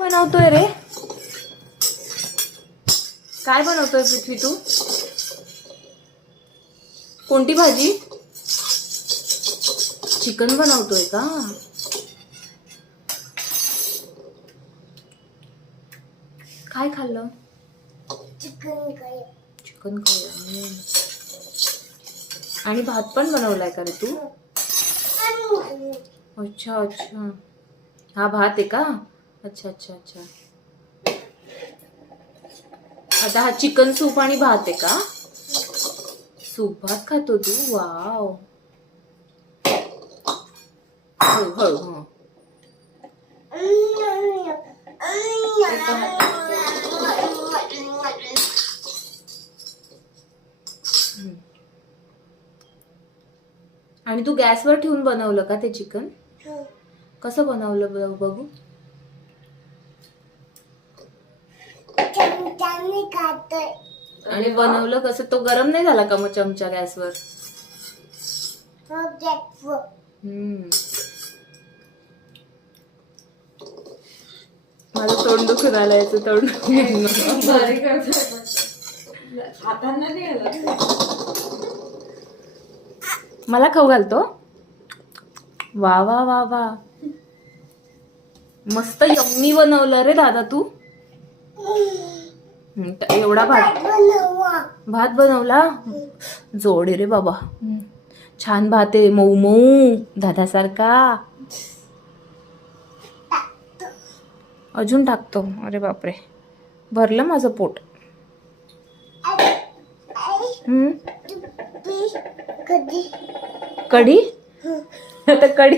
बनवतोय रे? काय बनवतोय पृथ्वी तू? कोणती भाजी? चिकन बनवतोय का? काय खाल्लं? Chicken curry. चिकन खाल्लं. आणि भात पण बनवलाय का रे तू? अच्छा अच्छा, हा भात आहे का? अच्छा अच्छा अच्छा. आता हा चिकन सूप आणि भात आहे का? सूप भात खातो तू? वाव. हळू हळू. आणि तू गॅसवर ठेवून बनवलं का ते चिकन? कसं बनवलं बघू? चमच्याने खातोय. आणि बनवलं कसं? तो गरम नाही झाला का मग चमचा गॅसवर? माझं तोंड दुखून आलं, याचं तोंड मला खाऊ घालतो. वा वा वा वा, मस्त यम्मी बनवलं रे दादा तू. एवढा भात बनवला. जोडे रे बाबा, छान भात आहे, मऊ मऊ दादासारखा. अजून टाकतो. अरे बापरे, भरलं माझं पोट. कढी? आता कढी